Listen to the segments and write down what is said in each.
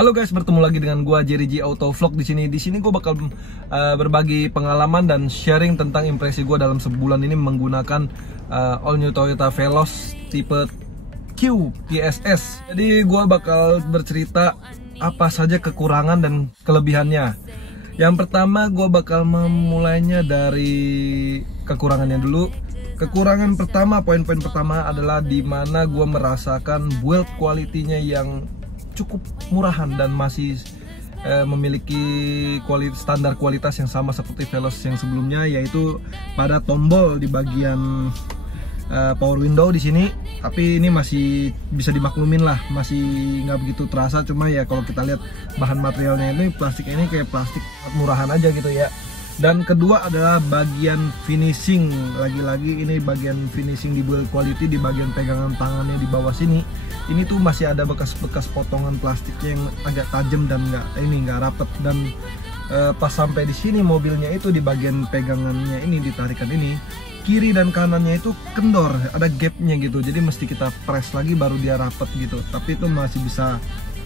Halo guys, bertemu lagi dengan gua Jerry G Auto Vlog di sini. Di sini gua bakal berbagi pengalaman dan sharing tentang impresi gua dalam sebulan ini menggunakan all new Toyota Veloz tipe Q TSS. Jadi gua bakal bercerita apa saja kekurangan dan kelebihannya. Yang pertama gua bakal memulainya dari kekurangannya dulu. Kekurangan pertama, poin-poin pertama adalah di mana gua merasakan build quality-nya yang cukup murahan dan masih memiliki standar kualitas yang sama seperti Veloz yang sebelumnya, yaitu pada tombol di bagian power window di sini. Tapi ini masih bisa dimaklumin lah, masih nggak begitu terasa. Cuma ya kalau kita lihat bahan materialnya ini, plastik ini kayak plastik murahan aja gitu ya. Dan kedua adalah bagian finishing. Lagi-lagi ini bagian finishing di build quality, di bagian pegangan tangannya di bawah sini. Ini tuh masih ada bekas-bekas potongan plastiknya yang agak tajam dan nggak rapet. Dan pas sampai di sini mobilnya itu di bagian pegangannya ini, ditarikan ini, kiri dan kanannya itu kendor, ada gapnya gitu. Jadi mesti kita press lagi baru dia rapet gitu. Tapi itu masih bisa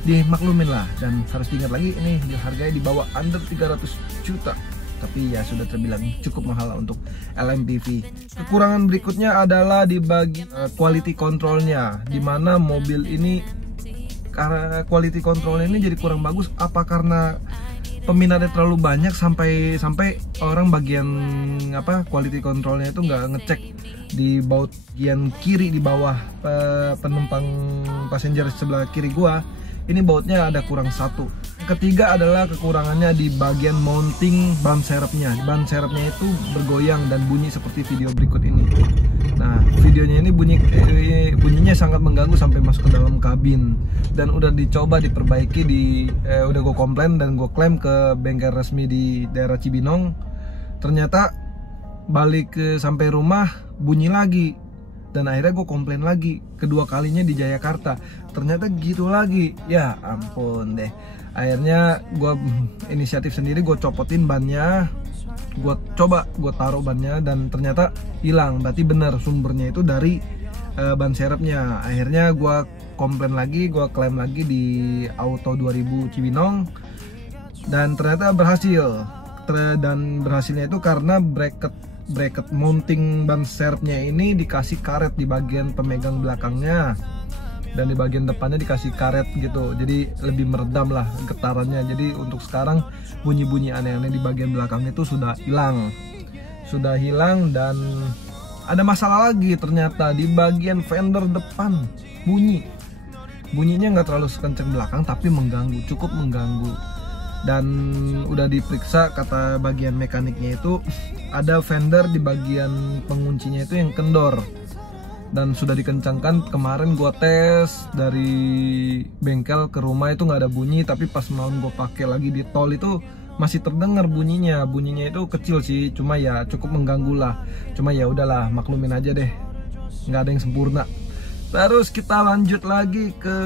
dimaklumin lah. Dan harus diingat lagi, ini harganya di bawah under 300 juta. Tapi ya sudah terbilang cukup mahal untuk LMPV. Kekurangan berikutnya adalah di bagian quality controlnya, dimana mobil ini karena quality controlnya ini jadi kurang bagus. Apa karena peminatnya terlalu banyak sampai orang bagian quality controlnya itu nggak ngecek di bagian kiri di bawah penumpang passenger sebelah kiri gua. Ini bautnya ada kurang satu. Ketiga adalah kekurangannya di bagian mounting ban serepnya. Ban serepnya itu bergoyang dan bunyi seperti video berikut ini. Nah, videonya ini bunyinya sangat mengganggu sampai masuk ke dalam kabin. Dan udah dicoba diperbaiki, udah gue komplain dan gue klaim ke bengkel resmi di daerah Cibinong. Ternyata balik sampai rumah bunyi lagi. Dan akhirnya gue komplain lagi, kedua kalinya di Jayakarta, ternyata gitu lagi. Ya ampun deh. Akhirnya gue inisiatif sendiri, gue copotin bannya, gue taruh bannya, dan ternyata hilang. Berarti benar sumbernya itu dari ban serepnya. Akhirnya gue komplain lagi, gue klaim lagi di Auto 2000 Cibinong, dan ternyata berhasil. Dan berhasilnya itu karena bracket mounting ban serepnya ini dikasih karet di bagian pemegang belakangnya, dan di bagian depannya dikasih karet gitu, jadi lebih meredam lah getarannya. Jadi untuk sekarang bunyi-bunyi aneh-aneh di bagian belakang itu sudah hilang. Dan ada masalah lagi, ternyata di bagian fender depan bunyinya nggak terlalu sekencang belakang, tapi cukup mengganggu. Dan udah diperiksa, kata bagian mekaniknya itu ada fender di bagian penguncinya itu yang kendor, dan sudah dikencangkan. Kemarin gua tes dari bengkel ke rumah itu nggak ada bunyi, tapi pas malam gua pakai lagi di tol itu masih terdengar bunyinya itu kecil sih, cuma ya cukup mengganggu lah. Cuma ya udahlah, maklumin aja deh, nggak ada yang sempurna. Terus kita lanjut lagi ke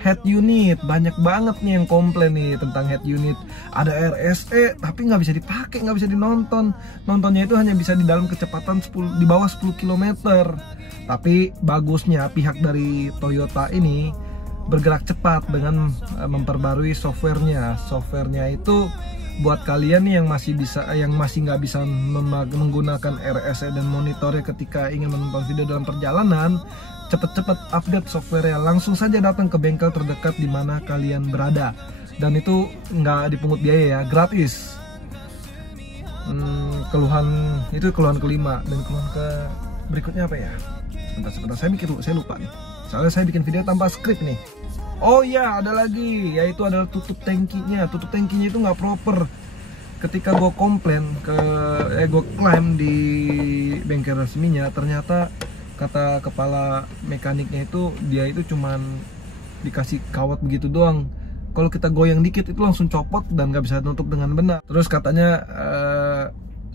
head unit. Banyak banget nih yang komplain nih tentang head unit. Ada RSE tapi nggak bisa dipakai, nggak bisa dinonton. Nontonnya itu hanya bisa di dalam kecepatan di bawah 10 km. Tapi bagusnya pihak dari Toyota ini bergerak cepat dengan memperbarui softwarenya. Softwarenya itu buat kalian nih yang masih nggak bisa menggunakan RSE dan monitornya ketika ingin menonton video dalam perjalanan, cepet-cepet update softwarenya, langsung saja datang ke bengkel terdekat di mana kalian berada, dan itu nggak dipungut biaya ya, gratis. Keluhan kelima. Dan keluhan ke berikutnya apa ya? Sebentar, saya lupa nih, soalnya saya bikin video tanpa skrip nih. Oh ya, ada lagi, yaitu adalah tutup tangkinya. Tutup tangkinya itu nggak proper. Ketika gue gue klaim di bengkel resminya, ternyata kata kepala mekaniknya itu, dia itu cuman dikasih kawat begitu doang. Kalau kita goyang dikit itu langsung copot dan nggak bisa nutup dengan benar. Terus katanya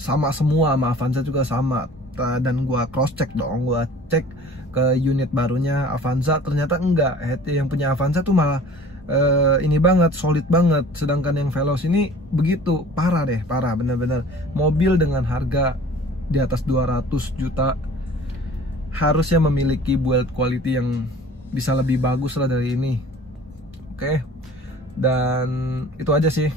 sama semua, sama Avanza juga sama. Dan gua cross check dong, gua cek ke unit barunya Avanza, ternyata enggak. Yang punya Avanza tuh malah ini banget, solid banget. Sedangkan yang Veloz ini begitu, parah bener-bener. Mobil dengan harga di atas 200 juta harusnya memiliki build quality yang bisa lebih bagus lah dari ini. Oke. Dan itu aja sih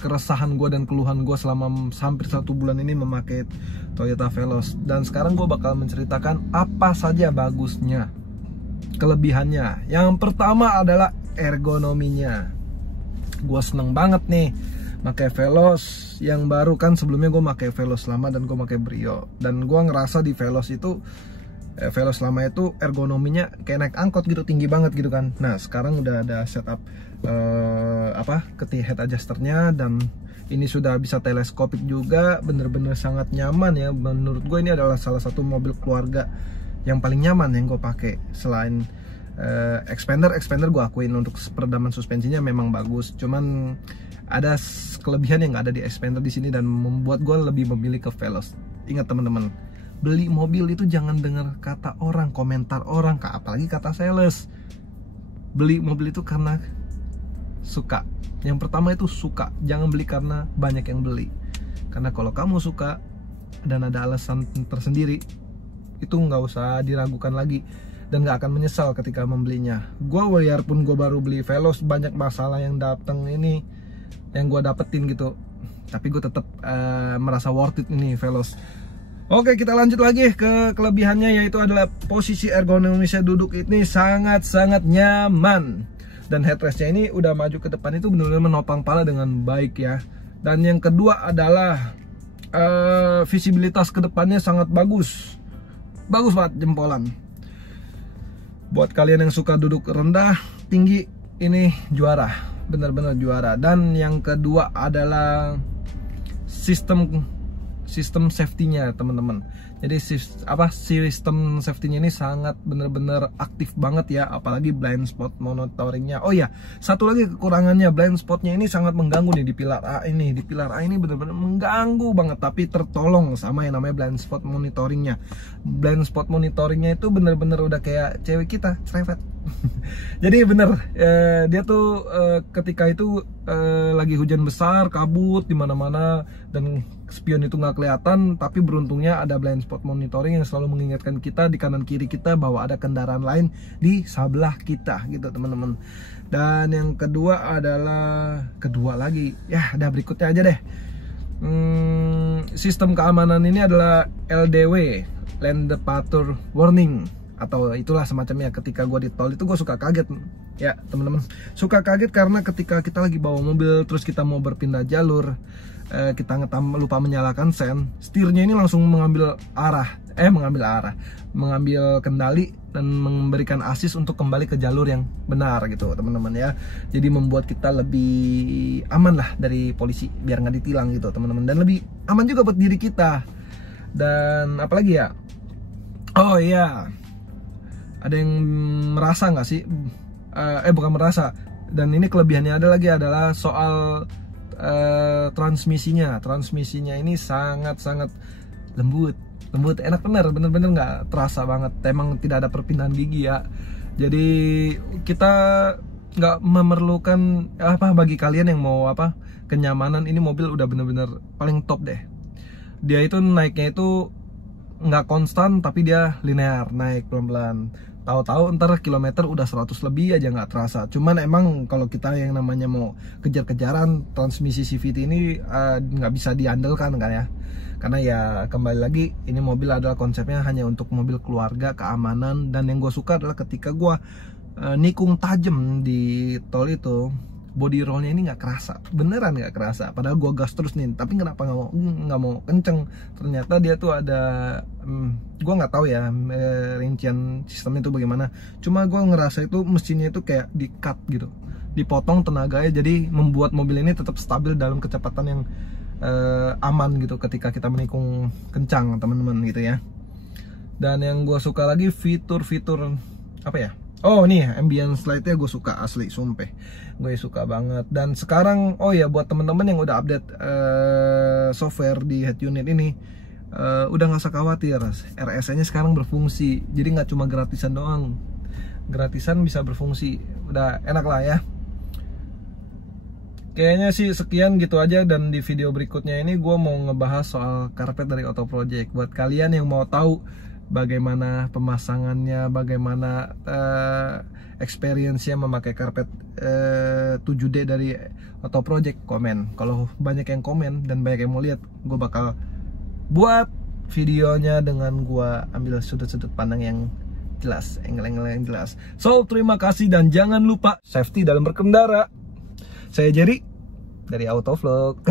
keresahan gue dan keluhan gue selama hampir 1 bulan ini memakai Toyota Veloz. Dan sekarang gue bakal menceritakan apa saja bagusnya, kelebihannya. Yang pertama adalah ergonominya. Gue seneng banget nih pakai Veloz yang baru, kan sebelumnya gue pakai Veloz lama dan gue pakai Brio, dan gue ngerasa di Veloz itu Veloz lama itu ergonominya kayak naik angkot gitu, tinggi banget gitu kan. Nah sekarang udah ada setup head adjusternya, dan ini sudah bisa teleskopik juga, bener-bener sangat nyaman ya. Menurut gue ini adalah salah satu mobil keluarga yang paling nyaman yang gue pakai. Selain Xpander gue akuin untuk peredaman suspensinya memang bagus, cuman ada kelebihan yang nggak ada di Xpander di sini dan membuat gue lebih memilih ke Veloz. Ingat teman-teman, beli mobil itu jangan dengar kata orang, komentar orang, apalagi kata sales. Beli mobil itu karena suka. Yang pertama itu suka, jangan beli karena banyak yang beli. Karena kalau kamu suka dan ada alasan tersendiri, itu nggak usah diragukan lagi dan nggak akan menyesal ketika membelinya. Gue walaupun gue baru beli Veloz, banyak masalah yang datang ini yang gue dapetin gitu, tapi gue tetap merasa worth it ini Veloz. Oke, kita lanjut lagi ke kelebihannya, yaitu adalah posisi ergonomisnya. Duduk ini sangat-sangat nyaman, dan headrestnya ini udah maju ke depan, itu benar-benar menopang pala dengan baik ya. Dan yang kedua adalah visibilitas ke depannya sangat bagus banget, jempolan. Buat kalian yang suka duduk rendah, tinggi, ini juara, benar-benar juara. Dan yang kedua adalah sistem safety-nya teman-teman. Jadi sistem safety-nya ini sangat benar-benar aktif banget ya, apalagi blind spot monitoringnya. Oh ya, satu lagi kekurangannya, blind spotnya ini sangat mengganggu nih di pilar A ini. Di pilar A ini benar-benar mengganggu banget, tapi tertolong sama yang namanya blind spot monitoringnya. Blind spot monitoringnya itu benar-benar udah kayak cewek kita, cerewet. Jadi bener, dia tuh ketika itu lagi hujan besar, kabut di mana-mana, dan spion itu nggak kelihatan, tapi beruntungnya ada blind spot monitoring yang selalu mengingatkan kita di kanan kiri kita bahwa ada kendaraan lain di sebelah kita gitu teman-teman. Dan yang kedua adalah ada berikutnya aja deh. Sistem keamanan ini adalah LDW, Lane Departure Warning, atau itulah semacamnya. Ketika gue di tol itu gue suka kaget ya teman-teman, suka kaget karena ketika kita lagi bawa mobil terus kita mau berpindah jalur, kita lupa menyalakan sen, setirnya ini langsung mengambil kendali dan memberikan asis untuk kembali ke jalur yang benar gitu teman-teman ya. Jadi membuat kita lebih aman lah dari polisi, biar nggak ditilang gitu teman-teman, dan lebih aman juga buat diri kita. Dan apalagi ya, oh iya, ada yang merasa nggak sih? Bukan merasa. Dan ini kelebihannya adalah soal transmisinya. Transmisinya ini sangat-sangat lembut, enak, bener-bener nggak terasa banget. Emang tidak ada perpindahan gigi ya. Jadi kita nggak memerlukan bagi kalian yang mau kenyamanan, ini mobil udah bener-bener paling top deh. Dia itu naiknya itu nggak konstan, tapi dia linear, naik pelan-pelan. Tahu-tahu ntar kilometer udah 100 lebih aja nggak terasa. Cuman emang kalau kita yang namanya mau kejar-kejaran, transmisi CVT ini nggak bisa diandalkan kan ya. Karena ya kembali lagi, ini mobil adalah konsepnya hanya untuk mobil keluarga, keamanan. Dan yang gue suka adalah ketika gue nikung tajam di tol itu, body rollnya ini nggak kerasa, beneran nggak kerasa. Padahal gue gas terus nih, tapi kenapa nggak mau kenceng? Ternyata dia tuh ada, gue nggak tahu ya rincian sistemnya itu bagaimana. Cuma gue ngerasa itu mesinnya itu kayak di cut gitu, dipotong tenaganya, jadi membuat mobil ini tetap stabil dalam kecepatan yang aman gitu ketika kita menikung kencang teman-teman gitu ya. Dan yang gue suka lagi fitur-fitur apa ya? Oh nih, ambience light-nya gue suka asli, sumpah gue suka banget. Dan sekarang, oh ya, buat temen-temen yang udah update software di head unit ini, udah gak usah khawatir, RSA nya sekarang berfungsi. Jadi gak cuma gratisan doang, gratisan bisa berfungsi, udah enak lah ya. Kayaknya sih sekian gitu aja, dan di video berikutnya ini gue mau ngebahas soal karpet dari Auto Project. Buat kalian yang mau tahu bagaimana pemasangannya, bagaimana experience-nya memakai karpet 7D dari Auto Project. Komen. Kalau banyak yang komen dan banyak yang mau lihat, gue bakal buat videonya dengan gue ambil sudut-sudut pandang yang jelas, angle-angle yang jelas. So, terima kasih dan jangan lupa safety dalam berkendara. Saya Jerry dari Autovlog.